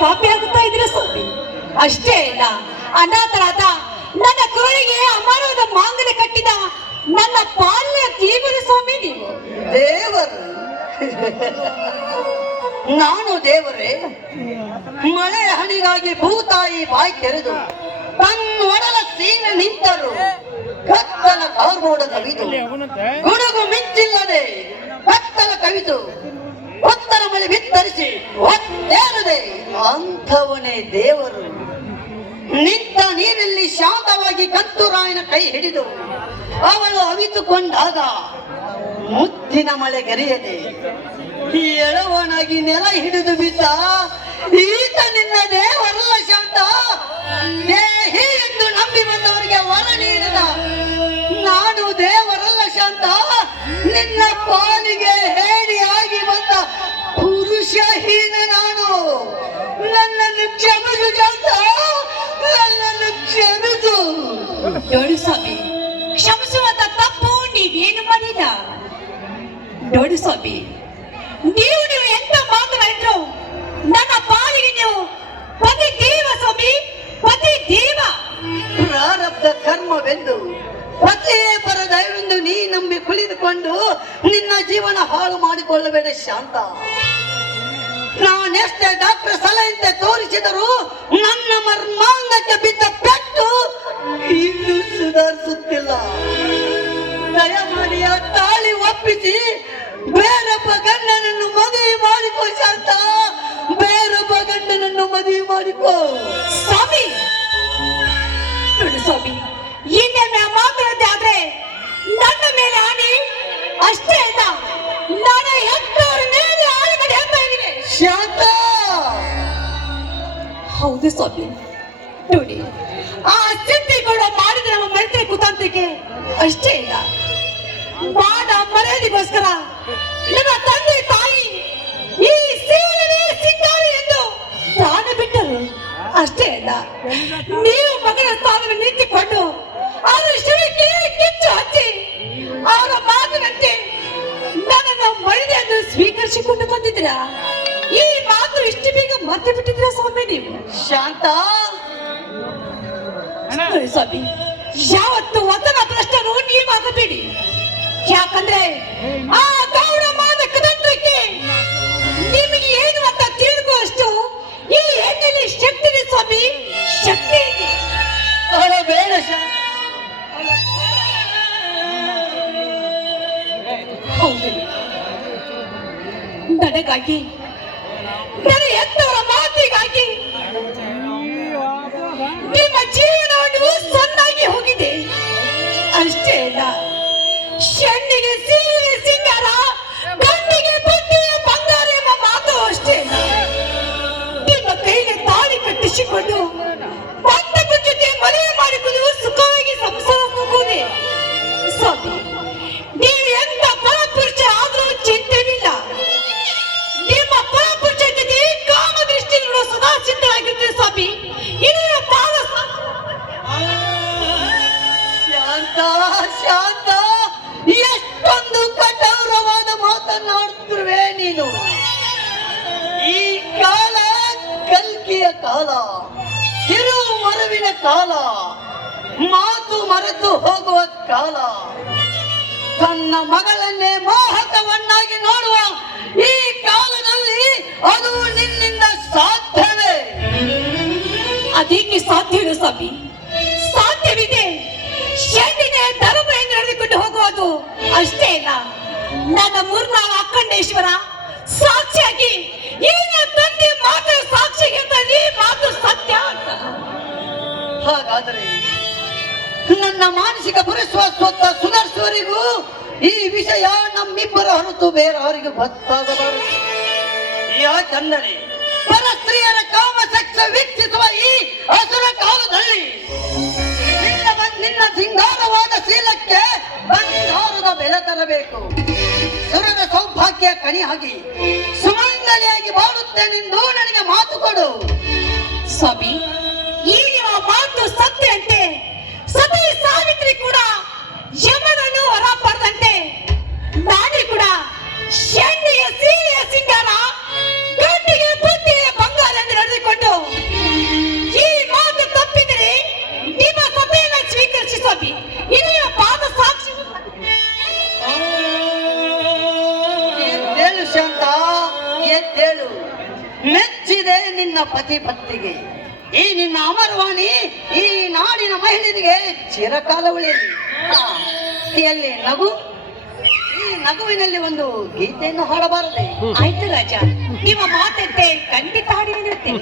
ಪಾಪಿ ಆಗುತ್ತಾ ಇದ್ದೀರಾ ಸ್ವಾಮಿ. ಅಷ್ಟೇ ಇಲ್ಲ, ಅನಾಥರಾದ ನನ್ನ ಕುರಳಿಗೆ ಅಮರವಾದ ಮಾಂಗಲ್ಯ ಕಟ್ಟಿದ ನನ್ನ ಪಾಲ್ಯ ದೇವರು ಸ್ವಾಮಿ ನೀವು. ದೇವರು? ನಾನು ದೇವರೇ? ಮಳೆ ಹನಿಗಾಗಿ ಭೂತಾಯಿ ಬಾಯಿ ತೆರೆದು ತನ್ನೊಡಲ ಸೀಮೆ ನಿಂತರು ಕತ್ತಲ ಕಾರ್ಮೋಡ ಕವಿದು ಗುಡುಗು ಮಿಂಚಿಲ್ಲದೆ ಕತ್ತಲ ಕವಿದು ಒತ್ತರ ಮಳೆ ಬಿತ್ತರಿಸಿ ಒತ್ತೇರದೆ ಅಂಥವನೇ ದೇವರು. ನಿಂತ ನೀರಲ್ಲಿ ಶಾಂತವಾಗಿ ಕತ್ತೂರಾಯನ ಕೈ ಹಿಡಿದು ಅವಳು ಅವಿತುಕೊಂಡಾಗ ಮುತ್ತಿನ ಮಳೆ ಗರಿಯದೆ ಎಳವನಾಗಿ ನೆಲ ಹಿಡಿದು ಬಿದ್ದ ಈತ ನಿನ್ನ ದೇವರಲ್ಲ ಶಾಂತ. ದೇಹಿ ಎಂದು ನಂಬಿ ಬಂದವರಿಗೆ ವರ ನೀಡಿದ ನಾನು ದೇವರಲ್ಲ ಶಾಂತ. ನಿನ್ನ ಪಾಲಿಗೆ ಹೇಡಿಯಾಗಿ ಬಂದ ಪುರುಷಹೀನ ನಾನು. ನನ್ನನ್ನು ಕ್ಷಮಿಸು ಶಾಂತ, ನನ್ನನ್ನು ಕ್ಷಮಿಸು. ನೋಡಿ ಸ್ವಾಮಿ, ಕ್ಷಮಿಸುವಂತ ತಪ್ಪು ನೀವೇನು ಮಾಡಿಲ್ಲ. ನೋಡಿ ಸ್ವಾಮಿ, ನೀವು ಎಂತ ಮಾತನಾಡಿದ್ರು ನನ್ನ ಪಾಲಿಗೆ ನೀವು ಪತಿ ದೇವ ಸ್ವಾಮಿ, ಪತಿ ದೇವ. ಪ್ರಾರಬ್ಧ ಕರ್ಮವೆಂದು ಪತಿಯೇ ಪರದೈವೆಂದು ನೀ ನಂಬಿ ಕುಳಿತುಕೊಂಡು ನಿನ್ನ ಜೀವನ ಹಾಳು ಮಾಡಿಕೊಳ್ಳಬೇಡ ಶಾಂತ. ನಾನೆಷ್ಟೇ ಡಾಕ್ಟರ್ ಸಲಹೆಯಂತೆ ತೋರಿಸಿದರೂ ನನ್ನ ಮರ್ಮಾಂಗಕ್ಕೆ ಬಿದ್ದ ಪೆಟ್ಟು ಇನ್ನೂ ಸುಧಾರಿಸುತ್ತಿಲ್ಲ. ದಯಮಾಡಿ ಆ ತಾಳಿ ಒಪ್ಪಿಸಿ ಬೇರೊಬ್ಬ ಗಂಡನನ್ನು ಮದುವೆ ಮಾಡಿಕೋ ಶಾಂತ, ಬೇರೊಬ್ಬ ಗಂಡನನ್ನು ಮದುವೆ ಮಾಡಿಕೋ. ಸ್ವಾಮಿ ನೋಡಿ ಸ್ವಾಮಿ, ಇನ್ನೊಮ್ಮೆ ಮಾತನಾಡದೆ ಆದ್ರೆ ನನ್ನ ಮೇಲೆ ಆಣಿ. ಅಷ್ಟೇ ಅಲ್ಲ, ನಾನು ಹೆತ್ತವರ ಮೇಲೆ ಆಣೆಗಡೆ ಹೇಳ್ತಾ ಇದ್ದೀನಿ ಶಾಂತ. ಹೌದು ಸ್ವಾಮಿ, ನೋಡಿ ಆ ಸಿದ್ಧಿಗೌಡ ಮಾಡಿದ ನಮ್ಮ ಮೈತ್ರಿ ಕುತಂತ್ರಿಕೆ ಅಷ್ಟೇ ಇಲ್ಲ, ಮಾಡ ಮರ್ಯಾದೆಗೋಸ್ಕರ ನನ್ನ ತಂದೆ ತಾಯಿ ಈ ಸೀಳವೇ ಸಿಂಗಾರ ಎಂದು ಪ್ರಾಣ ಬಿಟ್ಟರು. ಅಷ್ಟೇ ಅಲ್ಲ, ನೀವು ಮಗನ ಸ್ಥಾನದಲ್ಲಿ ನಿಂತುಕೊಂಡು ಅವರ ಶಿವಕ್ಕೆ ಕಿಚ್ಚು ಹಚ್ಚಿ ಅವರ ಮಾತಿನಂತೆ ನನ್ನನ್ನು ಮಹಿಳೆಯನ್ನು ಸ್ವೀಕರಿಸಿಕೊಂಡು ಬಂದಿದ್ದೀರಾ. ಈ ಮಾತು ಇಷ್ಟು ಬೇಗ ಮರ್ತು ಬಿಟ್ಟಿದ್ದೀರಾ ಸ್ವಾಮಿ ನೀವು. ಶಾಂತ ಸ್ವಾಮಿ, ಯಾವತ್ತು ವಚನ ಭ್ರಷ್ಟರು ನೀವಾಗಬೇಡಿ. ಯಾಕಂದ್ರೆ ಆ ಗೌಡ ಮಾದ ಕುತಂತ್ರಕ್ಕೆ ನಿಮಗೆ ಏನು ಅಂತ ತಿಳ್ಕೊಳ್ಳುವಷ್ಟು ಈ ಹೆಣ್ಣಿನ ಶಕ್ತಿ ಇದೆ ಸ್ವಾಮಿ, ಶಕ್ತಿ ಇದೆ. ಬೇಡ ಹೌದು, ನನಗಾಗಿ ನನ್ನ ಹೆತ್ತವರ ಮಾತಿಗಾಗಿ ನಿಮ್ಮ ಜೀವನವನ್ನು ಸಣ್ಣಾಗಿ ಹೋಗಿದೆ. ಅಷ್ಟೇ ಅಲ್ಲ, ಹೆಣ್ಣಿಗೆ ಸೀರೆ ಸಿಂಗಾರ, ಗಂಡಿಗೆ ಬುದ್ಧಿಯ ಬಂಗಾರ ಎಂಬ ಮಾತು ಅಷ್ಟೇ ಅಲ್ಲ. ನಿಮ್ಮ ಕೈಗೆ ತಾಳಿ ಕಟ್ಟಿಸಿಕೊಂಡು ಬಂಧುಗಳ ಜೊತೆ ಮದುವೆ ಮಾಡಿಕೊಂಡು ಸುಖವಾಗಿ ಸಂಸಾರ ಹೋಗುವುದೇ ಸ್ವಾಮಿ. ನೀವು ಎಂತ ಪರಪುರುಷ ಆದ್ರೂ ಚಿಂತೆವಿಲ್ಲ. ನಿಮ್ಮ ಪರಪುರುಷ ಜೊತೆ ಕಾಮ ದೃಷ್ಟಿ ನೋಡುವ ಸದಾ ಸಿದ್ಧರಾಗಿರ್ತೀರಿ ಸ್ವಾಮಿ. ಇದು ಪಾದ ಶಾಂತ. ಶಾಂತ, ಎಷ್ಟೊಂದು ಕಠೋರವಾದ ಮಾತನ್ನಾಡುತ್ತಿರುವೆ ನೀನು. ಈ ಕಾಲ ಕಲ್ಕಿಯ ಕಾಲ, ತಿರು ಮರುವಿನ ಕಾಲ, ಮಾತು ಮರೆತು ಹೋಗುವ ಕಾಲ. ತನ್ನ ಮಗಳನ್ನೇ ಮೋಹಕವನ್ನಾಗಿ ನೋಡುವ ಈ ಕಾಲದಲ್ಲಿ ಅದು ನಿನ್ನಿಂದ ಸಾಧ್ಯವೇ? ಅದೇಕೆ ಸಾಧ್ಯವಿಲ್ಲ ಸ್ವಾಮಿ? ಸಾಧ್ಯವಿದೆ. ಹೆಣ್ಣಿಗೆ ಧರ್ಮದಿಂದ ನಡೆದುಕೊಂಡು ಹೋಗುವುದು ಅಷ್ಟೇ ಇಲ್ಲ, ನನ್ನ ಮೂರ್ನಾಳ ಅಖಂಡೇಶ್ವರ ಸಾಕ್ಷಿಯಾಗಿ ಏನ ತಂದೆ ಮಾತು ಸಾಕ್ಷಿ ಹೇಳ್ತಾರೆ, ಮಾತು ಸತ್ಯ ಅಂತ. ಹಾಗಾದರೆ ನನ್ನ ಮಾನಸಿಕ ಪುರಸ್ವಸ್ವತ್ತ ಸುಧಾರಿಸುವವರೆಗೂ ಈ ವಿಷಯ ನಮ್ಮಿಬ್ಬರ ಹೊರತು ಬೇರೆಯವರಿಗೆ ಗೊತ್ತಾಗಬಾರದು. ಯಾಕಂದರೆ ಪರಸ್ತ್ರೀಯರ ಕಾಮ ಸೆಕ್ಸ ವೀಕ್ಷಿಸುವ ಈ ಹಸುರ ಕಾಲದಲ್ಲಿ ನಿನ್ನ ಸಿಂಗಾರವಾದ ಶೀಲಕ್ಕೆ ಬಂಗಾರದ ಬೆಲೆ ತರಬೇಕು. ಸುರನ ಸೌಭಾಗ್ಯ ಕಣಿಯಾಗಿ ಸುಮಂಗಲಿಯಾಗಿ ಬಾಳುತ್ತೇನೆಂದು ನನಗೆ ಮಾತು ಕೊಡು. ಸ್ವಾಮಿ, ಈ ನಿಮ್ಮ ಮಾತು ಸತ್ಯ ಅಂತೆ. ಸತಿ ಸಾವಿತ್ರಿ ಕೂಡ ಯಮನನ್ನು ಹೊರ ಪಡೆದಂತೆ ನಾನು ಕೂಡ ಹೆಣ್ಣಿಗೆ ಸೀರೆಯ ಸಿಂಗಾರ, ಗಂಡಿಗೆ ಬುದ್ಧಿಯ ಬಂಗಾರ ಎಂದು ನಡೆದುಕೊಂಡು ಎದ್ದೇಳು. ಮೆಚ್ಚಿದೆ ನಿನ್ನ ಪತಿ ಪತ್ತಿಗೆ, ಈ ನಿನ್ನ ಅಮರವಾಣಿ ಈ ನಾಡಿನ ಮಹಿಳೆಯರಿಗೆ ಚಿರಕಾಲ ಉಳಿಯಲಿ. ಎಲ್ಲಿ ನಗು, ಈ ನಗುವಿನಲ್ಲಿ ಒಂದು ಗೀತೆಯನ್ನು ಹಾಡಬಾರದೆ? ಆಯ್ತು ರಾಜ, ನಿಮ್ಮ ಮಾತಂತೆ ಖಂಡಿತ ಹಾಡಿರುತ್ತೇನೆ.